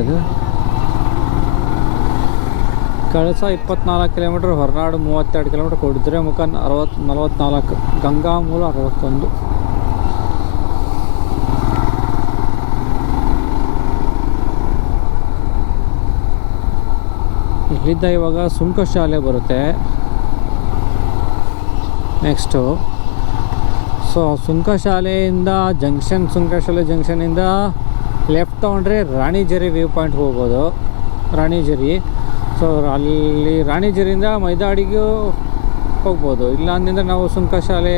ಇದು ಕಳಸ 24 kilometre, Horanadu 32 kilometre, Kudremukh 44, ಗಂಗಾಮೂಲ 61. ಇಲ್ಲಿದ್ದ ಇವಾಗ ಸುಂಕಶಾಲೆ ಬರುತ್ತೆ ನೆಕ್ಸ್ಟು. ಸೊ ಸುಂಕಶಾಲೆಯಿಂದ ಸುಂಕಶಾಲೆ ಜಂಕ್ಷನಿಂದ ಲೆಫ್ಟ್ ತೊಗೊಂಡ್ರೆ ರಾಣಿಜರಿ ವ್ಯೂ ಪಾಯಿಂಟ್ ಹೋಗ್ಬೋದು. ರಾಣಿಜರಿ, ಸೊ ಅಲ್ಲಿ ರಾಣಿಜರಿಯಿಂದ ಮೈದಾಡಿಗೂ ಹೋಗ್ಬೋದು. ಇಲ್ಲ ಅಂದಿಂದ ನಾವು ಸುಂಕಶಾಲೆ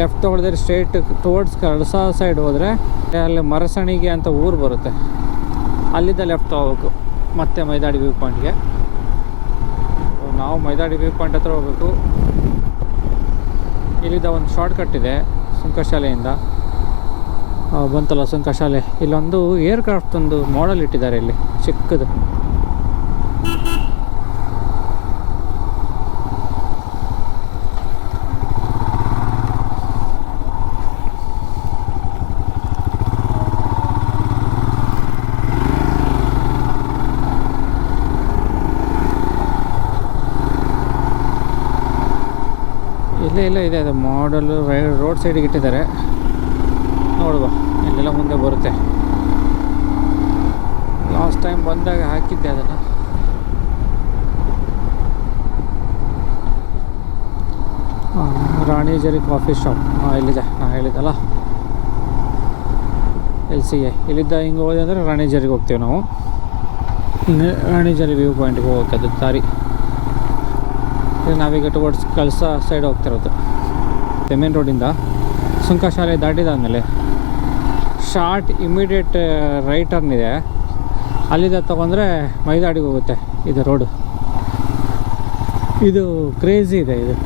left ತೊಗೊಳಿದ್ರೆ straight towards Kalasa side ಹೋದರೆ ಅಲ್ಲಿ ಮರಸಣಿಗೆ ಅಂತ ಊರು ಬರುತ್ತೆ, ಅಲ್ಲಿಂದ ಲೆಫ್ಟ್ ಹೋಗ್ಬೇಕು ಮತ್ತೆ ಮೈದಾಡಿ ವ್ಯೂ ಪಾಯಿಂಟ್ಗೆ. ನಾವು ಮೈದಾಡಿ ವ್ಯೂ ಪಾಯಿಂಟ್ ಹತ್ರ ಹೋಗ್ಬೇಕು. ಇಲ್ಲಿದ್ದ ಒಂದು ಶಾರ್ಟ್ ಕಟ್ ಇದೆ ಸುಂಕಶಾಲೆಯಿಂದ. ಬಂತಲ್ಲ ಸುಂಕಶಾಲೆ. ಇಲ್ಲೊಂದು ಏರ್ಕ್ರಾಫ್ಟ್ ಒಂದು ಮಾಡೆಲ್ ಇಟ್ಟಿದ್ದಾರೆ ಇಲ್ಲಿ ಚಿಕ್ಕದು. ಇಲ್ಲ ಇದೆ ಅದು ಮಾಡಲು ರೋಡ್ ಸೈಡಿಗೆ ಇಟ್ಟಿದ್ದಾರೆ. ನೋಡುವ ಇಲ್ಲೆಲ್ಲ ಮುಂದೆ ಬರುತ್ತೆ. ಲಾಸ್ಟ್ ಟೈಮ್ ಬಂದಾಗ ಹಾಕಿದ್ದೆ ಅದನ್ನು. ರಾಣಿಜರಿ ಕಾಫಿ ಶಾಪ್ ಇಲ್ಲಿದೆ, ನಾನು ಹೇಳಿದ್ದಲ್ಲ LCA. ಇಲ್ಲಿದ್ದ ಹಿಂಗೆ ಹೋದೆ ಅಂದರೆ ರಾಣಿಜರಿಗೆ ಹೋಗ್ತೀವಿ ನಾವು. ರಾಣಿಜರಿ ವ್ಯೂ ಪಾಯಿಂಟ್ಗೆ ಹೋಗೋಕೆ ಅದು ದಾರಿ. ನಾವೀಗ ಟುವರ್ಡ್ಸ್ ಕಳಸ ಸೈಡ್ ಹೋಗ್ತಿರೋದು. ಮೇನ್ ರೋಡಿಂದ ಸುಂಕಶಾಲೆ ದಾಟಿದಾದಮೇಲೆ ಶಾರ್ಟ್ ಇಮಿಡಿಯೇಟ್ ರೈಟ್ ಟರ್ನ್ ಇದೆ. ಅಲ್ಲಿಂದ ತೊಗೊಂಡ್ರೆ ಮೈದಾಡಿಗೆ ಹೋಗುತ್ತೆ ಇದು ರೋಡು. ಇದು ಕ್ರೇಜಿ ಇದೆ ಇದು.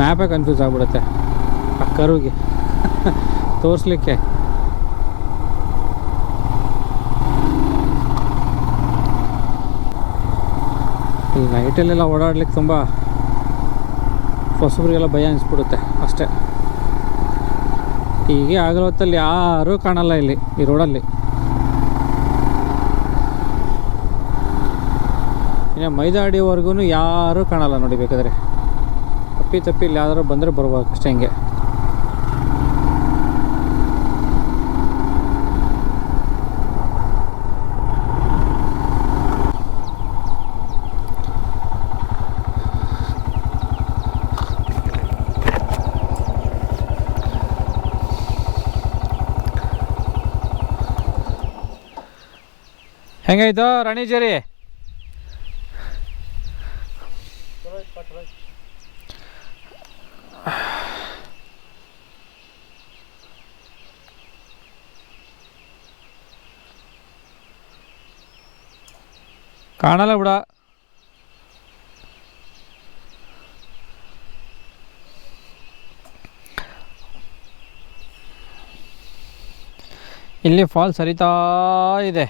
ಮ್ಯಾಪೇ ಕನ್ಫ್ಯೂಸ್ ಆಗಿಬಿಡುತ್ತೆ ಆ ಕರುಗೆ ತೋರಿಸ್ಲಿಕ್ಕೆ. ಈ ನೈಟಲ್ಲೆಲ್ಲ ಓಡಾಡ್ಲಿಕ್ಕೆ ತುಂಬ ಹೊಸಬ್ರಿಗೆಲ್ಲ ಭಯ ಅನಿಸ್ಬಿಡುತ್ತೆ ಅಷ್ಟೇ. ಹೀಗೆ ಆಗೋ ಹೊತ್ತಲ್ಲಿ ಯಾರೂ ಕಾಣಲ್ಲ ಇಲ್ಲಿ ಈ ರೋಡಲ್ಲಿ. ಇನ್ನು ಮೈದಾಡಿವರೆಗೂ ಯಾರೂ ಕಾಣಲ್ಲ ನೋಡಿ. ಬೇಕಾದರೆ ತಪ್ಪಿ ಇಲ್ಲಿ ಯಾವ್ದಾದ್ರು ಬಂದರೆ ಬರ್ಬೇಕು ಅಷ್ಟೇ. ಹಿಂಗೆ ಹೆಂಗಾಯ್ತು ರಾಣಿಜರಿ? ಕಾಣಲ್ಲ ಬಿಡ. ಇಲ್ಲಿ ಫಾಲ್ಸ್ ಹರಿತಾ ಇದೆ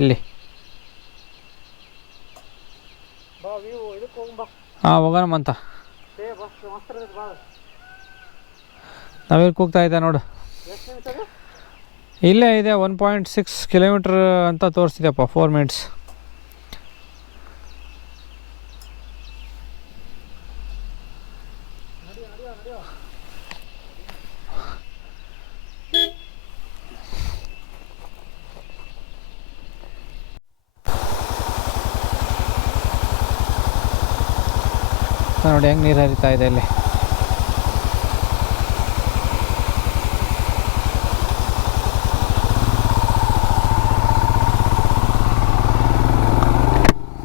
ಇಲ್ಲಿ. ಹೋಗೋಣ ಅಂತ ನಾವಿಲ್ಲಿ ಕೂಗ್ತಾ ಇದ್ದೆ ನೋಡು. ಇಲ್ಲೇ ಇದೆ 1.6 ಕಿಲೋಮೀಟ್ರ್ ಅಂತ ತೋರಿಸ್ತಿದೆಪ್ಪ. 4 ಮಿನಿಟ್ಸ್. ನೋಡಿ ಹೆಂಗೆ ನೀರು ಹರಿತಾ ಇದೆ ಇಲ್ಲಿ.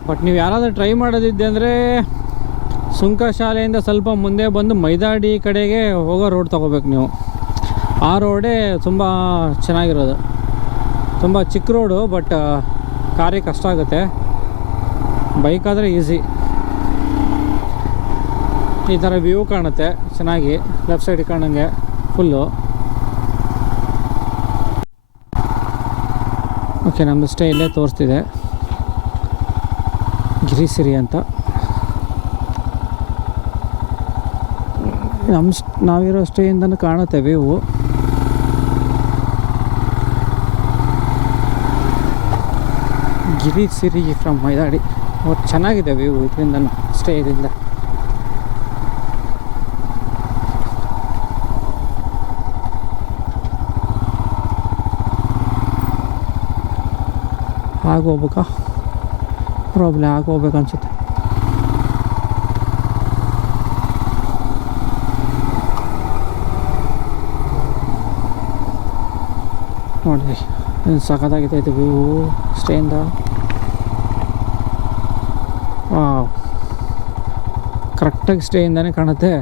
ಬಟ್ ನೀವು ಯಾರಾದರೂ ಟ್ರೈ ಮಾಡೋದಿದ್ದೆ ಅಂದರೆ ಸುಂಕಶಾಲೆಯಿಂದ ಸ್ವಲ್ಪ ಮುಂದೆ ಬಂದು ಮೈದಾಡಿ ಕಡೆಗೆ ಹೋಗೋ ರೋಡ್ ತೊಗೋಬೇಕು ನೀವು. ಆ ರೋಡೇ ತುಂಬ ಚೆನ್ನಾಗಿರೋದು. ತುಂಬ ಚಿಕ್ಕ ರೋಡು, ಬಟ್ ಕಾರಿಗೆ ಕಷ್ಟ ಆಗುತ್ತೆ. ಬೈಕಾದರೆ ಈಸಿ. ಈ ಥರ ವ್ಯೂ ಕಾಣುತ್ತೆ ಚೆನ್ನಾಗಿ, ಲೆಫ್ಟ್ ಸೈಡ್ ಕಾಣಂಗೆ ಫುಲ್ಲು. ಓಕೆ, ನಮ್ಮದು ಸ್ಟೇ ಇಲ್ಲೇ ತೋರಿಸ್ತಿದೆ, ಗಿರಿಸಿರಿ ಅಂತ. ನಾವಿರೋ ಸ್ಟೇಯಿಂದನೂ ಕಾಣುತ್ತೆ ವ್ಯೂ. ಗಿರಿಸಿರಿ ಫ್ರಮ್ ಮೈದಾಡಿ. ಚೆನ್ನಾಗಿದೆ ವ್ಯೂ ಇದರಿಂದ, ಸ್ಟೇ ಇದರಿಂದ. ಆಗೋಗ್ಬೇಕಾ? ಪ್ರಾಬ್ಲಮ್ ಆಗೋಗ್ಬೇಕು ಅನ್ಸುತ್ತೆ. ನೋಡಿರಿ ಸಖತ್ತಾಗಿದೆ ಇದು ವ್ಯೂ ಸ್ಟೇಯಿಂದ. ಕರೆಕ್ಟಾಗಿ ಸ್ಟೇಯಿಂದನೇ ಕಾಣುತ್ತೆ.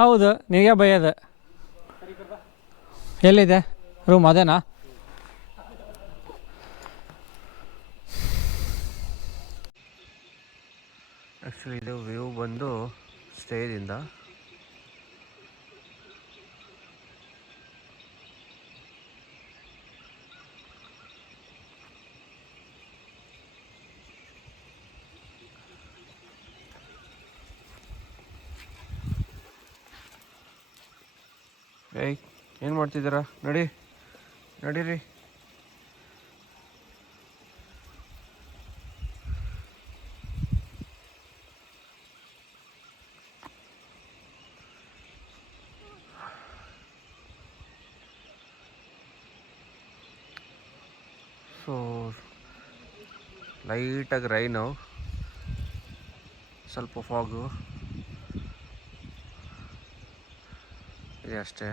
ಹೌದು, ನಿನಗೆ ಭಯದ. ಎಲ್ಲಿದೆ ರೂಮ್? ಅದೇನಾ? ಆ್ಯಕ್ಚುಲಿ ಇದು ವ್ಯೂ ಬಂದು ಸ್ಟೇದಿಂದ. ಏಯ್, ಏನು ಮಾಡ್ತಿದ್ದೀರಾ? ನಡೀರಿ. ಸೊ ಲೈಟಾಗಿ ರೈನು, ಸ್ವಲ್ಪ ಫಾಗು ಇದೆ ಅಷ್ಟೇ.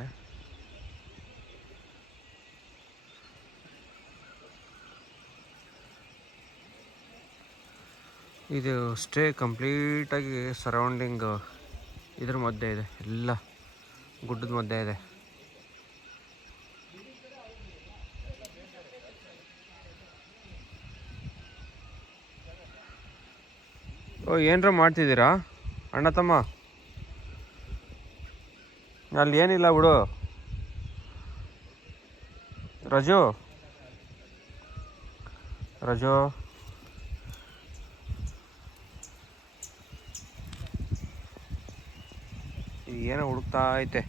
ಇದು ಸ್ಟೇ ಕಂಪ್ಲೀಟಾಗಿ ಸರೌಂಡಿಂಗ್ ಇದ್ರ ಮಧ್ಯೆ ಇದೆ, ಎಲ್ಲ ಗುಡ್ಡದ ಮಧ್ಯೆ ಇದೆ. ಏನರ ಮಾಡ್ತಿದ್ದೀರಾ ಅಣ್ಣ ತಮ್ಮ? ಅಲ್ಲಿ ಏನಿಲ್ಲ ಬಿಡು ರಜು. ಏನೋ ಹುಡುಕ್ತಾ ಐತೆ.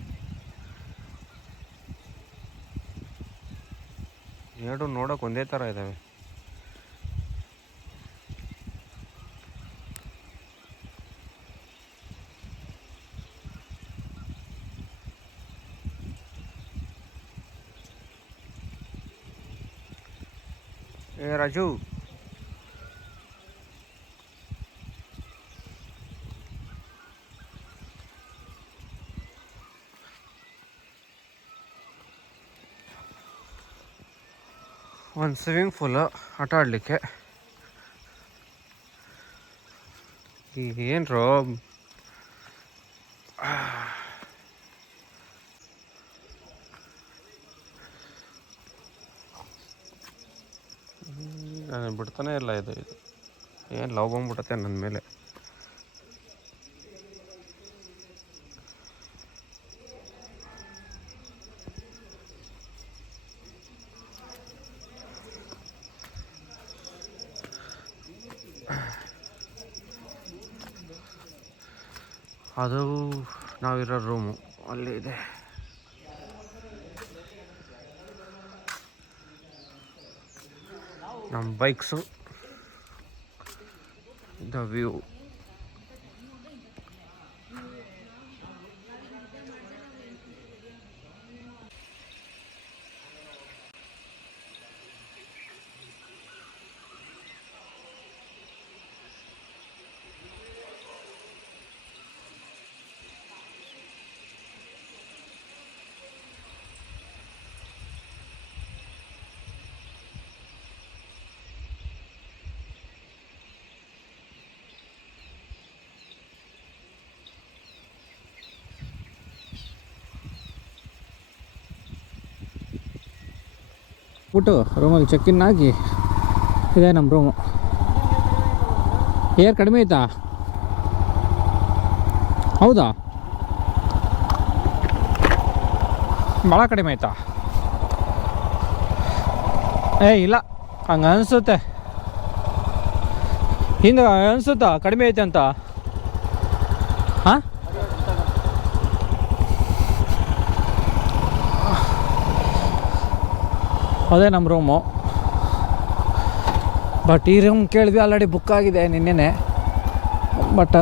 ಎರಡು ನೋಡೋಕೆ ಒಂದೇ ಥರ ಇದ್ದಾವೆ. ರಾಜು, ಒಂದು ಸ್ವಿಮ್ಮಿಂಗ್ ಪೂಲು ಆಟ ಆಡಲಿಕ್ಕೆ. ಏನ್ರೋ ಬಿಡ್ತಾನೆ ಇಲ್ಲ ಇದು ಏನು ಲವ್ ಬಂದ್ಬಿಟ್ಟತ್ತೆ ನನ್ನ ಮೇಲೆ. ಅದು ನಾವಿರೋ ರೂಮು ಅಲ್ಲಿ ಇದೆ. ನಮ್ಮ ಬೈಕ್ಸು, ದ ವ್ಯೂ. ಬಿಟ್ಟು ರೂಮಲ್ಲಿ ಚೆಕ್ಇನ್ ಆಗಿ ಇದೆ ನಮ್ಮ ರೂಮು. ಏರ್ ಕಡಿಮೆ ಆಯ್ತಾ? ಹೌದಾ, ಭಾಳ ಕಡಿಮೆ ಆಯ್ತಾ? ಇಲ್ಲ, ಹಂಗೆ ಅನಿಸುತ್ತೆ, ಹಿಂಗೆ ಅನಿಸುತ್ತಾ ಕಡಿಮೆ ಐತೆ ಅಂತ. ಹಾಂ, ಅದೇ ನಮ್ಮ ರೂಮು. ಬಟ್ ಈ ರೂಮ್ ಕೇಳಿದ್ವಿ, ಆಲ್ರೆಡಿ ಬುಕ್ ಆಗಿದೆ ನಿನ್ನೆನೆ. ಬಟ್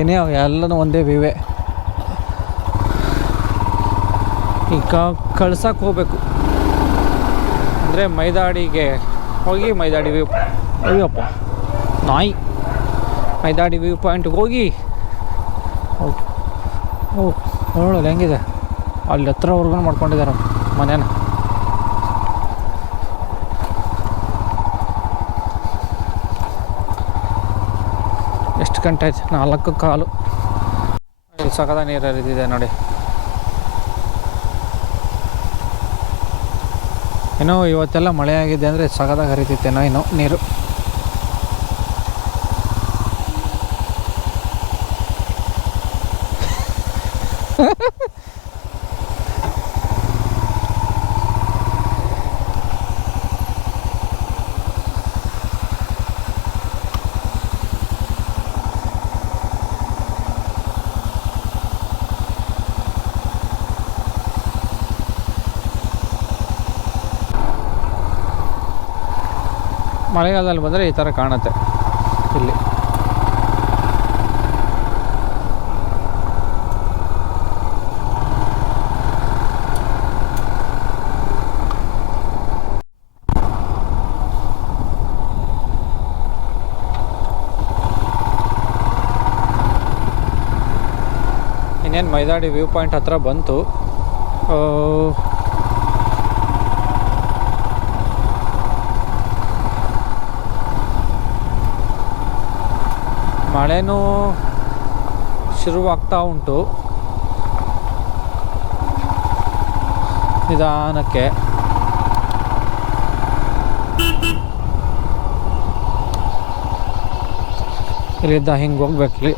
ಏನೇ ಎಲ್ಲನೂ ಒಂದೇ ವ್ಯೂವೇ. ಈಗ ಕಳ್ಸಕ್ಕೆ ಹೋಗ್ಬೇಕು ಅಂದರೆ ಮೈದಾಡಿಗೆ ಹೋಗಿ ಮೈದಾಡಿ ವ್ಯೂ, ಅಯ್ಯಪ್ಪ ನಾಯಿ, ಮೈದಾಡಿ ವ್ಯೂ ಪಾಯಿಂಟ್ಗೆ ಹೋಗಿ ನೋಡೋದು ಹೆಂಗಿದೆ. ಅಲ್ಲಿ ಹತ್ರವರೆಗೂ ಮಾಡ್ಕೊಂಡಿದ್ದಾರೆ ಮನೇನ. ಎಷ್ಟು ಗಂಟೆ ಆಯ್ತು? 4:15. ಇಲ್ಲಿ ಸಕದ ನೀರು ಹರಿದಿದೆ ನೋಡಿ. ಏನೋ ಇವತ್ತೆಲ್ಲ ಮಳೆ ಆಗಿದೆ ಅಂದರೆ ಸಗದಾಗ ಹರಿತೈತೇನೋ ಏನೋ ನೀರು. ಮಳೆಗಾಲದಲ್ಲಿ ಬಂದರೆ ಈ ಥರ ಕಾಣುತ್ತೆ ಇಲ್ಲಿ. ಇನ್ನೇನು ಮೈದಾಡಿ ವ್ಯೂ ಪಾಯಿಂಟ್ ಹತ್ರ ಬಂತು. ಮಳೆನೂ ಶುರುವಾಗ್ತಾ ಉಂಟು ನಿಧಾನಕ್ಕೆ. ಇಲ್ಲಿದ್ದ ಹಿಂಗೆ ಹೋಗ್ಬೇಕಲ್ಲಿ.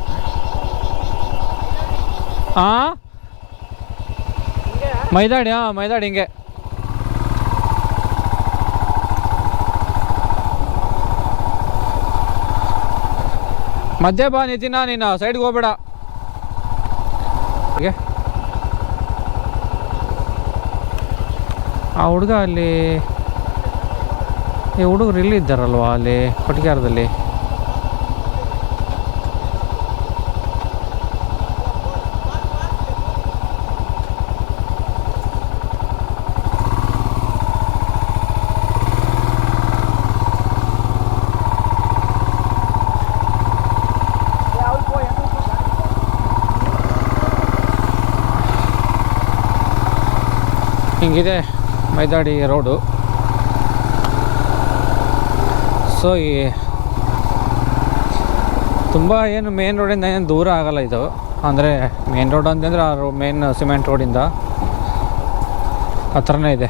ಮೈದಾಡಿ ಮೈದಾಡಿ ಹಿಂಗೆ. ಮಧ್ಯೆ ಬಾ ನಿತಿನ, ನೀನು ಸೈಡ್ಗೆ ಹೋಗ್ಬೇಡ. ಆ ಹುಡುಗ ಅಲ್ಲಿ, ಈ ಹುಡುಗರು ಇಲ್ಲಿ ಇದ್ದಾರಲ್ವ ಅಲ್ಲಿ ಕೊಟ್ಟಿಗೆಹಾರದಲ್ಲಿ. ಹಿಂಗಿದೆ ಮೈದಾಡಿ ರೋಡು. ಸೊ ಈ ತುಂಬ ಏನು ಮೇನ್ ರೋಡಿಂದ ಏನು ದೂರ ಆಗಲ್ಲ ಇದು. ಅಂದರೆ ಮೇನ್ ರೋಡ್ ಅಂತಂದರೆ ಆ ಮೇನ್ ಸಿಮೆಂಟ್ ರೋಡಿಂದ ಹತ್ರನೇ ಇದೆ.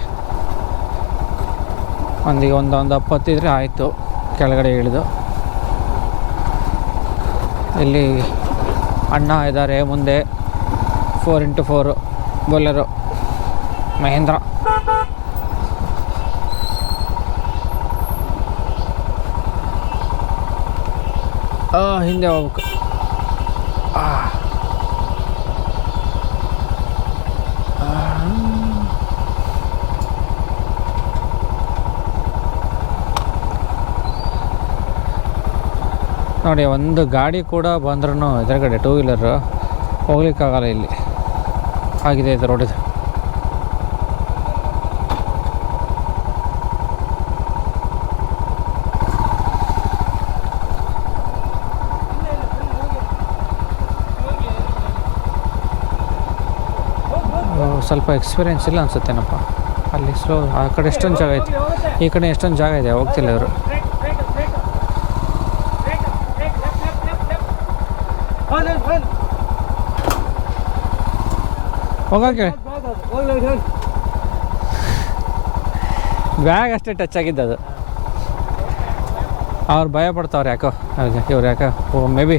ಒಂದು 20 ಇದ್ರೆ ಆಯಿತು ಕೆಳಗಡೆ ಇಳಿದು. ಇಲ್ಲಿ ಅಣ್ಣ ಇದ್ದಾರೆ ಮುಂದೆ, 4x4 ಬೊಲೆರೋ ಮಹೇಂದ್ರ. ಹಿಂದೆ ಹೋಗ್ಬೇಕು. ನೋಡಿ, ಒಂದು ಗಾಡಿ ಕೂಡ ಬಂದ್ರೂ ಎದುರುಗಡೆ 2 ವೀಲರ್ ಹೋಗ್ಲಿಕ್ಕಾಗಲ್ಲ. ಇಲ್ಲಿ ಆಗಿದೆ ಇದು ರೋಡಿದು. ಸ್ವಲ್ಪ ಎಕ್ಸ್ಪೀರಿಯೆನ್ಸ್ ಇಲ್ಲ ಅನ್ಸುತ್ತೇನಪ್ಪ ಅಲ್ಲಿ. ಸ್ಲೋ ಆ ಕಡೆ ಎಷ್ಟೊಂದು ಜಾಗ ಐತೆ, ಈ ಕಡೆ ಎಷ್ಟೊಂದು ಜಾಗ ಇದೆ, ಹೋಗ್ತಿಲ್ಲ ಇವರು. ಹೋಗಕ್ಕೆ ಬ್ಯಾಗ್ ಅಷ್ಟೇ ಟಚ್ ಆಗಿದ್ದು ಅದು. ಅವ್ರು ಭಯ ಪಡ್ತಾವ್ರು ಯಾಕೋ, ಇವ್ರು ಯಾಕೋ ಮೇ ಬಿ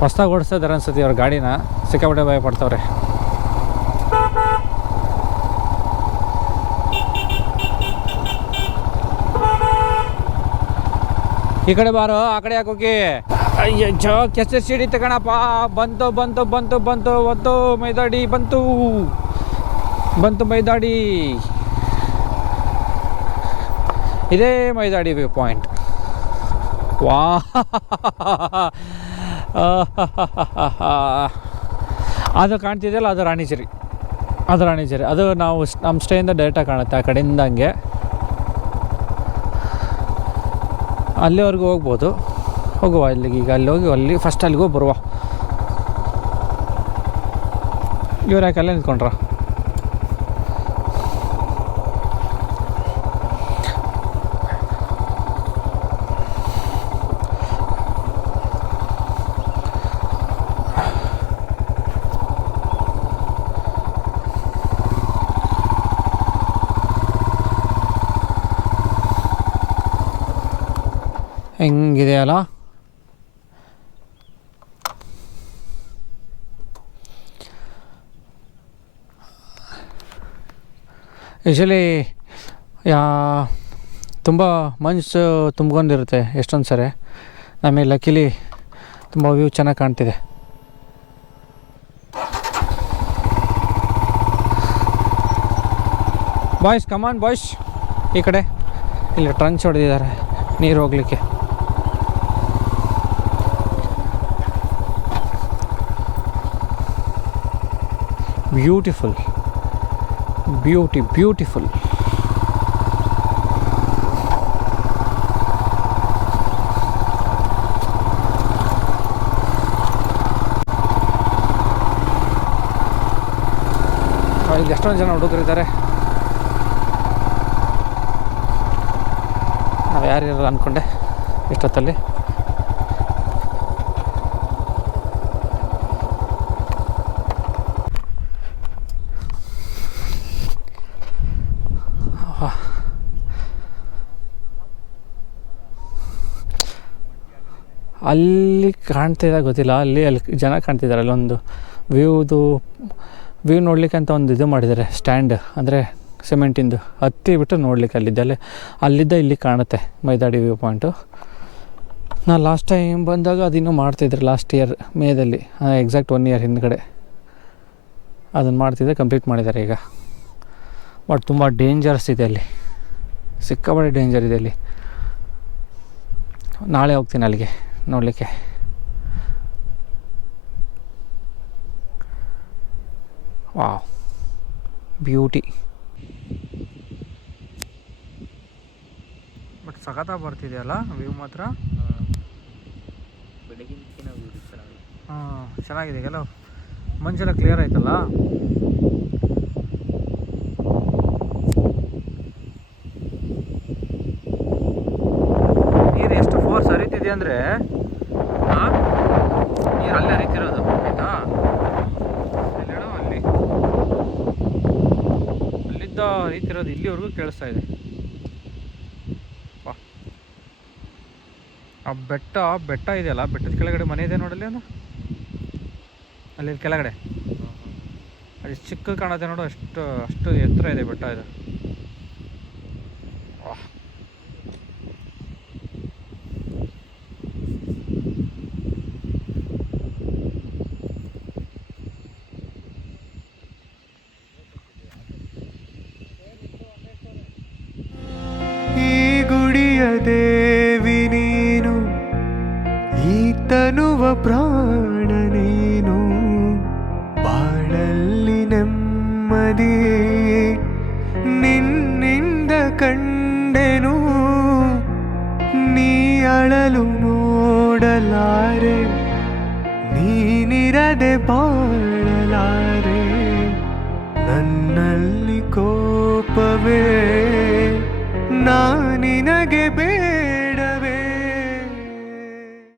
ಹೊಸ್ದಾಗಿ ಓಡಿಸ್ತಿದ್ದಾರೆ ಅನ್ಸುತ್ತೆ ಅವ್ರ ಗಾಡಿನ, ಸಿಕ್ಕಾಪಟ್ಟೆ ಭಯ ಪಡ್ತಾವ್ರೆ. ಈ ಕಡೆ ಬಾರೋ, ಆ ಕಡೆ ಯಾಕೋಗಿ. ಅಯ್ಯೋ ಕೆಸರು ಸಿಡಿ ತಗೋಣಪ್ಪ. ಬಂತು ಬಂತು ಬಂತು ಬಂತು ಬಂತು ಮೈದಾಡಿ ಬಂತು ಬಂತು ಮೈದಾಡಿ. ಇದೇ ಮೈದಾಡಿ ವ್ಯೂ ಪಾಯಿಂಟ್. ವಾ ಅದು ಕಾಣ್ತಿದೆಯಲ್ಲ, ಅದು ರಾಣಿಜೇರಿ. ಅದು ನಾವು ನಮ್ಮ ಸ್ಟೇಯಿಂದ ಡೈರೆಕ್ಟಾಗಿ ಕಾಣುತ್ತೆ ಆ ಕಡೆಯಿಂದ. ಹಂಗೆ ಅಲ್ಲಿವರೆಗೂ ಹೋಗ್ಬೋದು. ಹೋಗುವ ಇಲ್ಲಿಗೆ, ಈಗ ಅಲ್ಲಿ ಹೋಗಿ ಅಲ್ಲಿ ಫಸ್ಟ್ ಅಲ್ಲಿಗೆ ಹೋಗಿ ಬರುವ. ಇವ್ರು ಯಾಕೆ ಅಲ್ಲೇ ನಿಂತ್ಕೊಂಡ್ರ? ಹೆಂಗಿದೆಯಲ್ಲ ಯೂಶ್ವಲಿ ತುಂಬ ಮಂಜು ತುಂಬ್ಕೊಂಡಿರುತ್ತೆ ಎಷ್ಟೊಂದು ಸರಿ. ನಮಗೆ ಲಕ್ಕಿಲಿ ತುಂಬ ವ್ಯೂ ಚೆನ್ನಾಗಿ ಕಾಣ್ತಿದೆ. ಬಾಯ್ಸ್ ಕಮಾನ್ ಬಾಯ್ಸ್, ಈ ಕಡೆ ಇಲ್ಲಿ ಟ್ರಂಚ್ ಹೊಡೆದಿದ್ದಾರೆ ನೀರು ಹೋಗಲಿಕ್ಕೆ. Beautiful, beautiful. ಇಲ್ಲಿ ಎಷ್ಟೊಂದು ಜನ ಹುಡುಗರಿದ್ದಾರೆ. ನಾವು ಯಾರಿರಲ್ಲ ಅಂದ್ಕೊಂಡೆ ಇಷ್ಟೊತ್ತಲ್ಲಿ. ಅಲ್ಲಿ ಕಾಣ್ತಿದ್ದ ಗೊತ್ತಿಲ್ಲ, ಅಲ್ಲಿ ಜನ ಕಾಣ್ತಿದ್ದಾರೆ. ಅಲ್ಲೊಂದು ವ್ಯೂ ನೋಡ್ಲಿಕ್ಕೆ ಅಂತ ಒಂದು ಇದು ಮಾಡಿದ್ದಾರೆ, ಸ್ಟ್ಯಾಂಡ್ ಅಂದರೆ ಸಿಮೆಂಟಿಂದು. ಹತ್ತಿ ಬಿಟ್ಟು ನೋಡ್ಲಿಕ್ಕೆ ಅಲ್ಲಿದ್ದ ಇಲ್ಲಿ ಕಾಣುತ್ತೆ ಮೈದಾಡಿ ವ್ಯೂ ಪಾಯಿಂಟು. ನಾನು ಲಾಸ್ಟ್ ಟೈಮ್ ಬಂದಾಗ ಅದಿನ್ನೂ ಮಾಡ್ತಿದ್ರು, ಲಾಸ್ಟ್ ಇಯರ್ ಮೇದಲ್ಲಿ, ಎಕ್ಸಾಕ್ಟ್ 1 ಇಯರ್ ಹಿಂದ್ಗಡೆ ಅದನ್ನು ಮಾಡ್ತಿದ್ದೆ. ಕಂಪ್ಲೀಟ್ ಮಾಡಿದ್ದಾರೆ ಈಗ. ಬಟ್ ತುಂಬ ಡೇಂಜರಸ್ ಇದೆ ಅಲ್ಲಿ, ಸಿಕ್ಕಾಪಟ್ಟೆ ಡೇಂಜರ್ ಇದೆ ಅಲ್ಲಿ. ನಾಳೆ ಹೋಗ್ತೀನಿ ಅಲ್ಲಿಗೆ ನೋಡಲಿಕ್ಕೆ. Wow, beauty. ಬಟ್ ಸಖತ್ತಾಗಿ ಬರ್ತಿದೆಯಲ್ಲ ವ್ಯೂ ಮಾತ್ರ. ಬೆಳಗಿನ ವ್ಯೂ ಚೆನ್ನಾಗಿದೆ. ಎಲ್ಲ ಮಂಜೆಲ್ಲ ಕ್ಲಿಯರ್ ಆಯ್ತಲ್ಲ. ನೀರು ಎಷ್ಟು ಫೋರ್ಸ್ ಹರಿತಿದೆ ಅಂದರೆ, ನೀರು ಅಲ್ಲೇ ಹರಿತಿರೋದು ಆಯಿತಾ. ಅಲ್ಲಿದ್ದ ಹರಿತಿರೋದು ಇಲ್ಲಿವರೆಗೂ ಕೇಳಿಸ್ತಾ ಇದೆ. ಆ ಬೆಟ್ಟ ಇದೆಯಲ್ಲ, ಬೆಟ್ಟದ ಕೆಳಗಡೆ ಮನೆ ಇದೆ ನೋಡಲ್ಲಿ. ಅಲ್ಲಿ ಕೆಳಗಡೆ ಅದು ಚಿಕ್ಕ ಕಾಣುತ್ತೆ ನೋಡು, ಅಷ್ಟು ಎತ್ತರ ಇದೆ ಬೆಟ್ಟ ಇದು. ದೇವಿ ನೀನು, ಈ ತನುವ ಪ್ರಾಣ ನೀನು, ಬಾಳಲ್ಲಿ ನೆಮ್ಮದಿ ನಿನ್ನಿಂದ ಕಂಡೆನು. ನೀ ಅಳಲು ನೋಡಲಾರೆ, ನೀನಿರದೆ ಬಾಳಲಾರೆ. ನನ್ನಲ್ಲಿ ಕೋಪವೇ